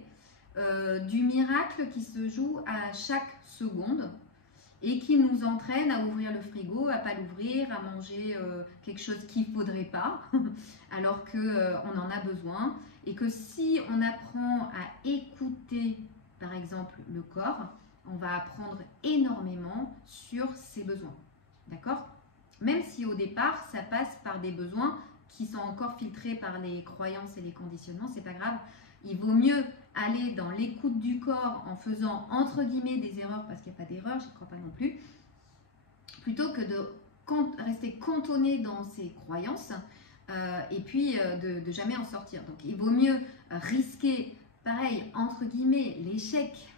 du miracle qui se joue à chaque seconde et qui nous entraîne à ouvrir le frigo, à pas l'ouvrir, à manger quelque chose qu'il ne faudrait pas, alors qu'on en a besoin. Et que si on apprend à écouter, par exemple, le corps, on va apprendre énormément sur ses besoins. D'accord? Même si au départ, ça passe par des besoins qui sont encore filtrés par les croyances et les conditionnements, c'est pas grave. Il vaut mieux aller dans l'écoute du corps en faisant entre guillemets des erreurs, parce qu'il n'y a pas d'erreur, je ne crois pas non plus, plutôt que de rester cantonné dans ses croyances et puis de jamais en sortir. Donc il vaut mieux risquer, pareil, entre guillemets, l'échec,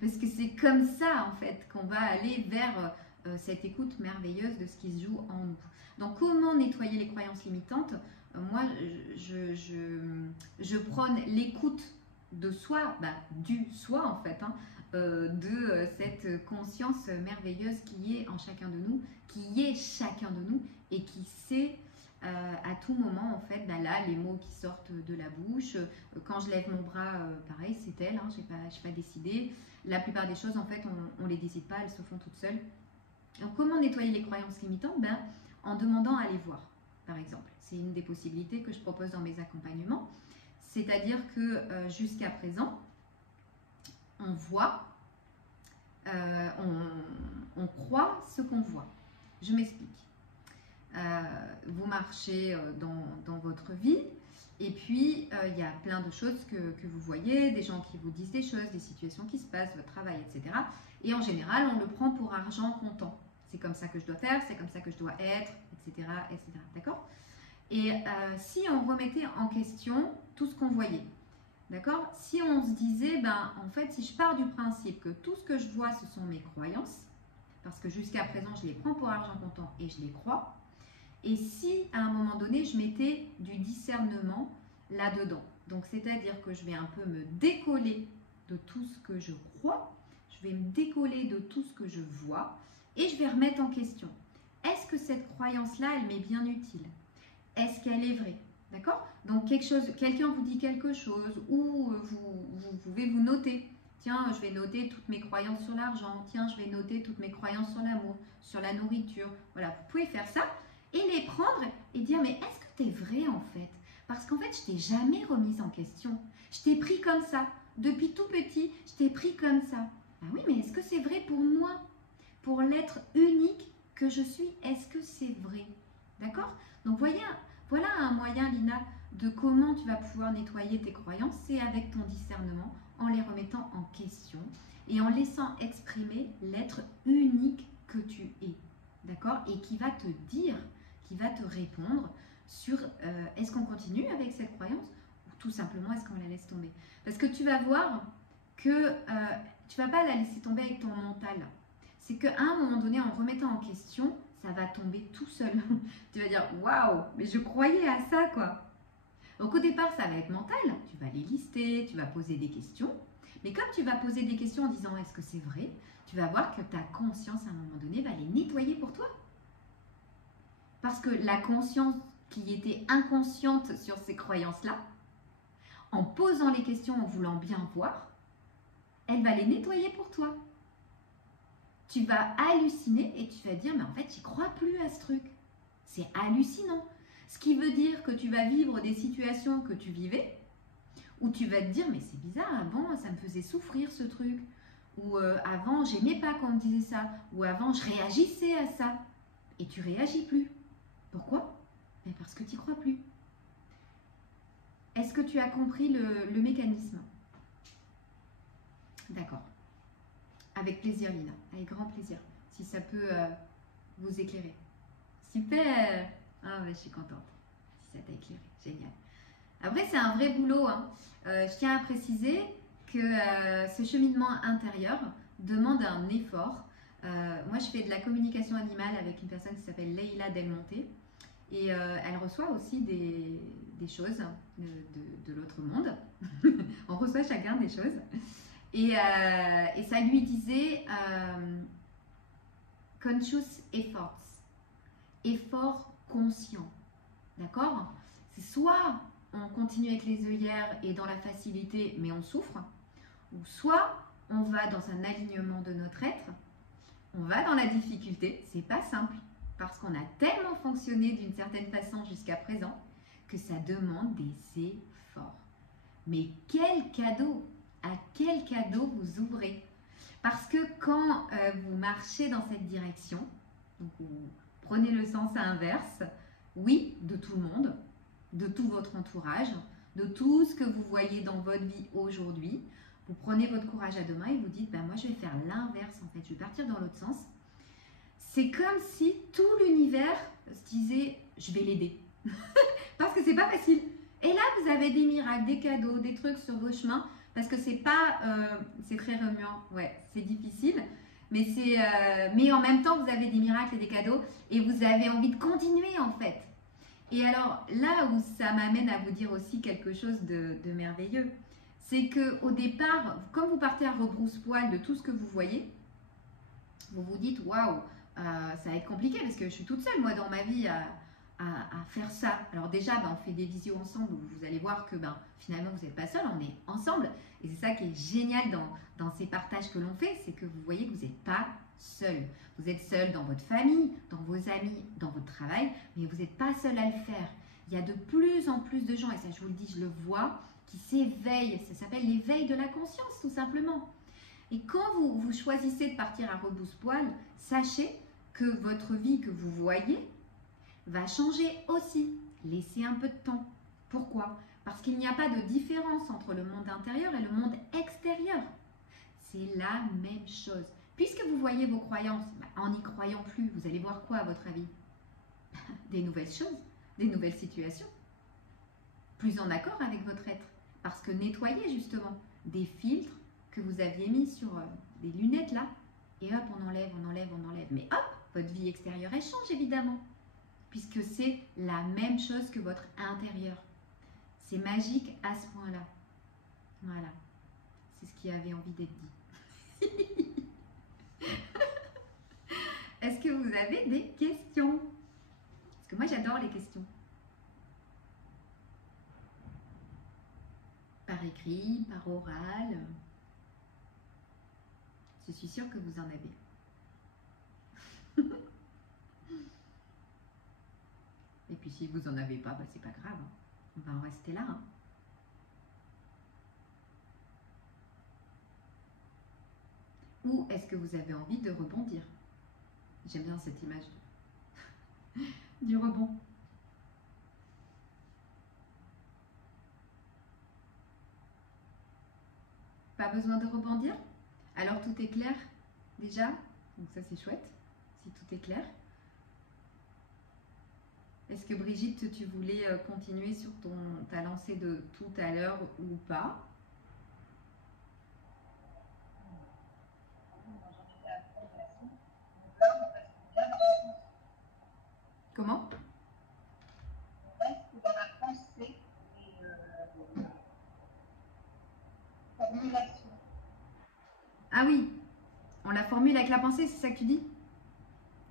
parce que c'est comme ça en fait qu'on va aller vers cette écoute merveilleuse de ce qui se joue en nous. Donc comment nettoyer les croyances limitantes? Moi, je prône l'écoute de soi, du soi en fait, de cette cette conscience merveilleuse qui est en chacun de nous, qui est chacun de nous et qui sait à tout moment, en fait, ben là, les mots qui sortent de la bouche. Quand je lève mon bras, pareil, c'est elle, hein, je n'ai pas décidé. La plupart des choses, en fait, on ne les décide pas, elles se font toutes seules. Donc, comment nettoyer les croyances limitantes? Ben, en demandant à les voir, par exemple. C'est une des possibilités que je propose dans mes accompagnements. C'est-à-dire que jusqu'à présent, on voit, on croit ce qu'on voit. Je m'explique. Vous marchez dans votre vie et puis il y a plein de choses que vous voyez, des gens qui vous disent des choses, des situations qui se passent, votre travail, etc. Et en général, on le prend pour argent comptant. C'est comme ça que je dois faire, c'est comme ça que je dois être, etc. etc. D'accord? Et si on remettait en question tout ce qu'on voyait, d'accord? Si on se disait, ben, en fait, si je pars du principe que tout ce que je vois, ce sont mes croyances, parce que jusqu'à présent, je les prends pour argent comptant et je les crois, et si à un moment donné, je mettais du discernement là-dedans, donc c'est-à-dire que je vais un peu me décoller de tout ce que je crois, je vais me décoller de tout ce que je vois, et je vais remettre en question. Est-ce que cette croyance-là, elle m'est bien utile? Est-ce qu'elle est vraie? D'accord? Donc quelqu'un vous dit quelque chose, ou vous pouvez vous noter. Tiens, je vais noter toutes mes croyances sur l'argent. Tiens, je vais noter toutes mes croyances sur l'amour, sur la nourriture. Voilà, vous pouvez faire ça et les prendre et dire, mais est-ce que tu es vrai en fait? Parce qu'en fait, je t'ai jamais remise en question. Je t'ai pris comme ça. Depuis tout petit, je t'ai pris comme ça. Ah oui, mais est-ce que c'est vrai pour moi? Pour l'être unique que je suis, est-ce que c'est vrai? D'accord? Donc voilà un moyen, Lina, de comment tu vas pouvoir nettoyer tes croyances, c'est avec ton discernement, en les remettant en question et en laissant exprimer l'être unique que tu es. D'accord? Et qui va te dire, qui va te répondre sur est-ce qu'on continue avec cette croyance ou tout simplement est-ce qu'on la laisse tomber? Parce que tu vas voir que tu ne vas pas la laisser tomber avec ton mental. C'est qu'à un moment donné, en remettant en question, ça va tomber tout seul. Tu vas dire, waouh, mais je croyais à ça, quoi. Donc au départ, ça va être mental. Tu vas les lister, tu vas poser des questions. Mais comme tu vas poser des questions en disant, est-ce que c'est vrai? Tu vas voir que ta conscience, à un moment donné, va les nettoyer pour toi. Parce que la conscience qui était inconsciente sur ces croyances-là, en posant les questions, en voulant bien voir, elle va les nettoyer pour toi. Tu vas halluciner et tu vas dire, mais en fait, j'y crois plus à ce truc. C'est hallucinant. Ce qui veut dire que tu vas vivre des situations que tu vivais, où tu vas te dire, mais c'est bizarre, avant, ça me faisait souffrir ce truc. Ou avant, j'aimais pas qu'on me disait ça. Ou avant, je réagissais à ça. Et tu réagis plus. Pourquoi? Ben parce que tu n'y crois plus. Est-ce que tu as compris le mécanisme? D'accord. Avec plaisir, Lina. Avec grand plaisir. Si ça peut vous éclairer. Super! Ah ouais, je suis contente. Si ça t'a éclairé. Génial. Après, c'est un vrai boulot. Hein. Je tiens à préciser que ce cheminement intérieur demande un effort. Moi, je fais de la communication animale avec une personne qui s'appelle Leila Del Monte. Et elle reçoit aussi des choses de l'autre monde. On reçoit chacun des choses. Et ça lui disait conscious efforts, effort conscient, d'accord? C'est soit on continue avec les œillères et dans la facilité, mais on souffre, ou soit on va dans un alignement de notre être, on va dans la difficulté, c'est pas simple, parce qu'on a tellement fonctionné d'une certaine façon jusqu'à présent que ça demande des efforts. Mais quel cadeau! À quel cadeau vous ouvrez? Parce que quand vous marchez dans cette direction, donc vous prenez le sens inverse, oui, de tout le monde, de tout votre entourage, de tout ce que vous voyez dans votre vie aujourd'hui, vous prenez votre courage à deux mains et vous dites, ben moi je vais faire l'inverse en fait, je vais partir dans l'autre sens. C'est comme si tout l'univers se disait, je vais l'aider. Parce que c'est pas facile. Et là, vous avez des miracles, des cadeaux, des trucs sur vos chemins. Parce que c'est pas, c'est très remuant, ouais, c'est difficile, mais en même temps vous avez des miracles et des cadeaux et vous avez envie de continuer en fait. Et alors là où ça m'amène à vous dire aussi quelque chose de merveilleux, c'est que au départ, comme vous partez à rebrousse-poil de tout ce que vous voyez, vous vous dites waouh, ça va être compliqué parce que je suis toute seule moi dans ma vie à faire ça. Alors déjà, on fait des visios ensemble où vous allez voir que finalement vous n'êtes pas seul, on est ensemble. Et c'est ça qui est génial dans ces partages que l'on fait, c'est que vous voyez que vous n'êtes pas seul. Vous êtes seul dans votre famille, dans vos amis, dans votre travail, mais vous n'êtes pas seul à le faire. Il y a de plus en plus de gens, et ça je vous le dis, je le vois, qui s'éveillent. Ça s'appelle l'éveil de la conscience tout simplement. Et quand vous choisissez de partir à rebrousse-poil, sachez que votre vie que vous voyez va changer aussi. Laissez un peu de temps. Pourquoi? Parce qu'il n'y a pas de différence entre le monde intérieur et le monde extérieur. C'est la même chose. Puisque vous voyez vos croyances, en n'y croyant plus, vous allez voir quoi à votre avis? Des nouvelles choses, des nouvelles situations. Plus en accord avec votre être. Parce que nettoyez justement des filtres que vous aviez mis sur des lunettes là, et hop, on enlève, on enlève, on enlève. Mais hop, votre vie extérieure, elle change évidemment. Puisque c'est la même chose que votre intérieur. C'est magique à ce point-là. Voilà. C'est ce qui avait envie d'être dit. Est-ce que vous avez des questions? Parce que moi, j'adore les questions. Par écrit, par oral. Je suis sûre que vous en avez. Et puis si vous n'en avez pas, c'est pas grave. On va en rester là. Ou est-ce que vous avez envie de rebondir? J'aime bien cette image du rebond. Pas besoin de rebondir? Alors tout est clair déjà? Donc ça c'est chouette, si tout est clair. Est-ce que Brigitte, tu voulais continuer sur ta lancée de tout à l'heure ou pas? Comment? On reste dans la pensée et formulation. Ah oui, on la formule avec la pensée, c'est ça que tu dis?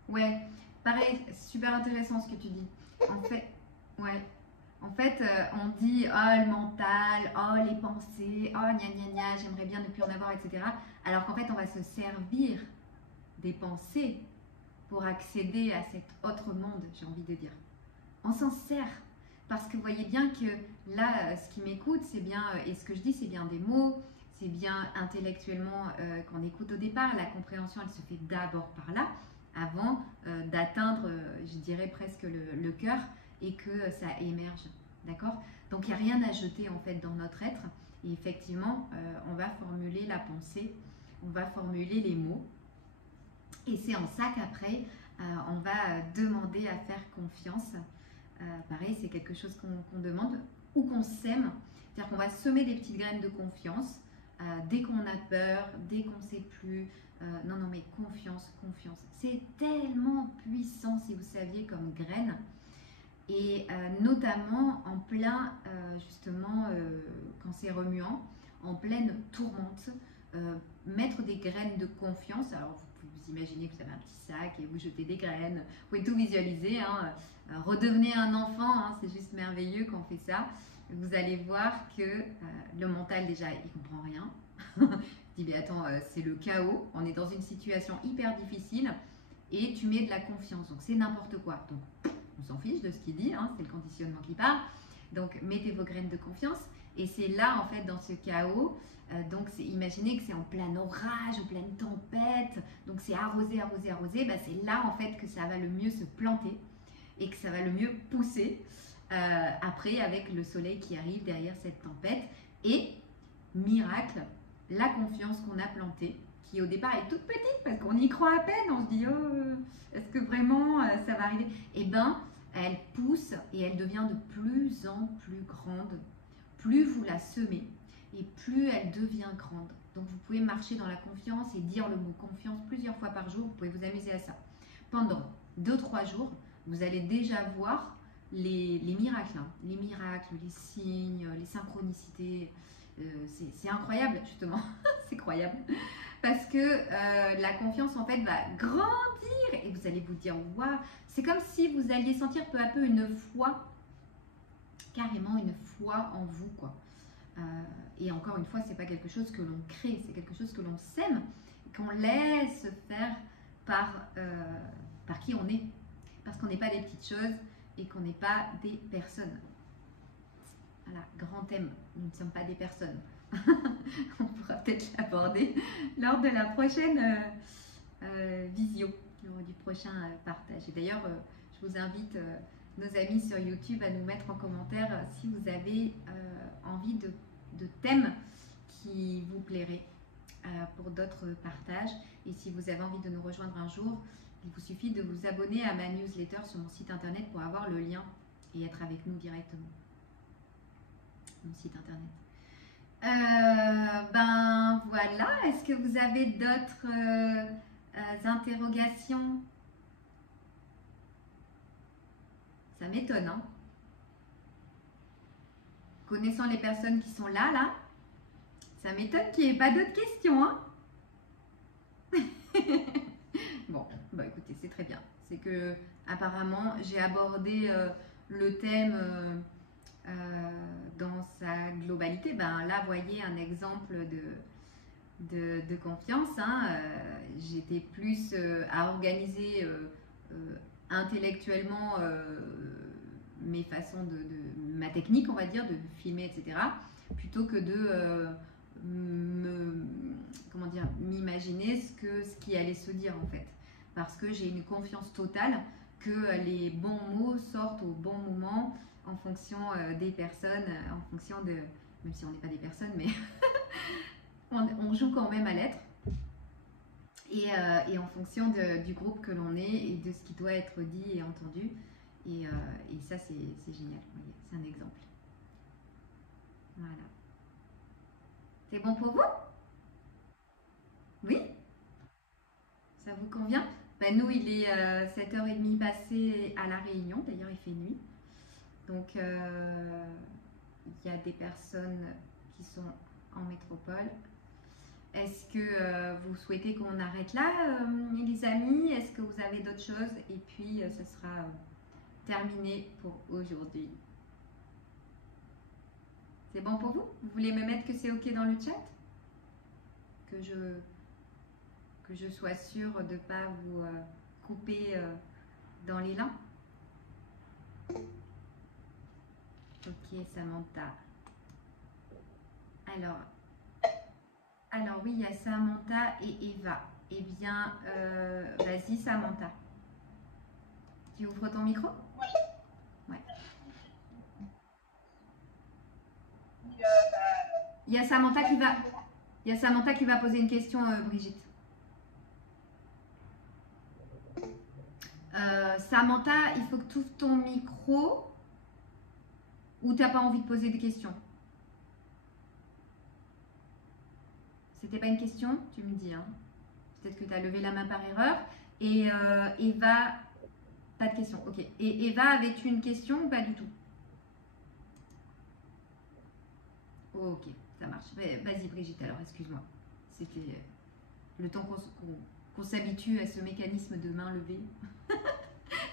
Ouais, pareil, super intéressant ce que tu dis. En fait, ouais. En fait, on dit oh le mental, oh les pensées, oh gna gna gna, j'aimerais bien ne plus en avoir, etc. Alors qu'en fait, on va se servir des pensées pour accéder à cet autre monde, j'ai envie de dire. On s'en sert parce que vous voyez bien que là, ce qui m'écoute, c'est bien, et ce que je dis, c'est bien des mots, c'est bien intellectuellement qu'on écoute au départ. La compréhension, elle se fait d'abord par là, avant d'atteindre, je dirais presque le cœur et que ça émerge. D'accord? Donc, il n'y a rien à jeter en fait dans notre être. Et effectivement, on va formuler la pensée, on va formuler les mots. Et c'est en ça qu'après, on va demander à faire confiance. Pareil, c'est quelque chose qu'on demande ou qu'on sème. C'est-à-dire qu'on va semer des petites graines de confiance dès qu'on a peur, dès qu'on ne sait plus. Non, mais confiance, confiance. C'est tellement puissant, si vous saviez, comme graine. Et notamment en plein, justement, quand c'est remuant, en pleine tourmente, mettre des graines de confiance. Alors, vous imaginez que vous avez un petit sac et vous jetez des graines. Vous pouvez tout visualiser. Redevenez un enfant, c'est juste merveilleux quand on fait ça. Vous allez voir que le mental, déjà, il ne comprend rien. Il dit, mais attends, c'est le chaos. On est dans une situation hyper difficile et tu mets de la confiance. Donc, c'est n'importe quoi. Donc, on s'en fiche de ce qu'il dit, c'est le conditionnement qui parle. Donc, mettez vos graines de confiance. Et c'est là, en fait, dans ce chaos, donc imaginez que c'est en plein orage, en pleine tempête, donc c'est arrosé, arrosé, arrosé, c'est là, en fait, que ça va le mieux se planter et que ça va le mieux pousser après avec le soleil qui arrive derrière cette tempête. Et, miracle, la confiance qu'on a plantée, qui au départ est toute petite parce qu'on y croit à peine, on se dit oh, est-ce que vraiment ça va arriver? Eh bien, elle pousse et elle devient de plus en plus grande. Plus vous la semez et plus elle devient grande. Donc vous pouvez marcher dans la confiance et dire le mot confiance plusieurs fois par jour. Vous pouvez vous amuser à ça. Pendant 2-3 jours, vous allez déjà voir les miracles. Les miracles, les signes, les synchronicités. c'est incroyable, justement. C'est incroyable. Parce que la confiance, en fait, va grandir et vous allez vous dire, waouh, c'est comme si vous alliez sentir peu à peu une foi, carrément une foi en vous, quoi. Et encore une fois, c'est pas quelque chose que l'on crée, c'est quelque chose que l'on sème, qu'on laisse faire par qui on est. Parce qu'on n'est pas des petites choses et qu'on n'est pas des personnes. Voilà, grand thème, nous ne sommes pas des personnes. On pourra peut-être l'aborder lors de la prochaine visio, lors du prochain partage. Et d'ailleurs, je vous invite, nos amis sur YouTube, à nous mettre en commentaire si vous avez envie de thèmes qui vous plairaient pour d'autres partages. Et si vous avez envie de nous rejoindre un jour, il vous suffit de vous abonner à ma newsletter sur mon site internet pour avoir le lien et être avec nous directement. Mon site internet. Ben voilà, est-ce que vous avez d'autres interrogations? Ça m'étonne, hein? Connaissant les personnes qui sont là, ça m'étonne qu'il n'y ait pas d'autres questions, hein? Bon, bah écoutez, c'est très bien. C'est que apparemment j'ai abordé le thème dans sa globalité. Ben là, voyez un exemple de confiance. Hein. J'étais plus à organiser intellectuellement mes façons ma technique, on va dire, de filmer, etc. Plutôt que de m'imaginer ce qui allait se dire en fait. Parce que j'ai une confiance totale que les bons mots sortent au bon moment en fonction des personnes, en fonction de, même si on n'est pas des personnes, mais on joue quand même à l'être. Et en fonction du groupe que l'on est et de ce qui doit être dit et entendu. Et ça, c'est génial. C'est un exemple. Voilà. C'est bon pour vous? Oui? Ça vous convient? Ben nous, il est 7h30 passé à La Réunion. D'ailleurs, il fait nuit. Donc, il y a des personnes qui sont en métropole. Est-ce que vous souhaitez qu'on arrête là, les amis? Est-ce que vous avez d'autres choses? Et puis, ce sera terminé pour aujourd'hui. C'est bon pour vous? Vous voulez me mettre que c'est OK dans le chat? Que je sois sûre de ne pas vous couper dans l'élan? Ok, Samantha. Alors oui, il y a Samantha et Eva. Eh bien, vas-y Samantha. Tu ouvres ton micro? Ouais. Il y a Samantha qui va poser une question, Brigitte. Samantha, il faut que tu ouvres ton micro ou tu n'as pas envie de poser des questions? C'était pas une question? Tu me dis. Hein. Peut-être que tu as levé la main par erreur. Et Eva, pas de question. Ok. Et Eva, avais-tu une question ou pas du tout? Ok, ça marche. Vas-y Brigitte, alors excuse-moi. C'était le temps qu'on s'habitue à ce mécanisme de main levée.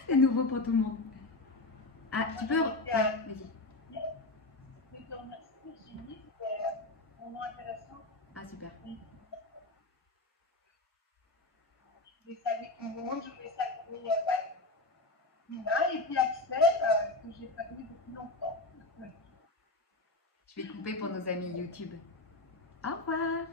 C'est nouveau pour tout le monde. Ah, tu peux... Ouais, vas-y. Ah, super. Je voulais saluer tout le monde, je voulais saluer Nina et puis Axel, que j'ai pas vu depuis longtemps. Je vais couper pour nos amis YouTube. Au revoir.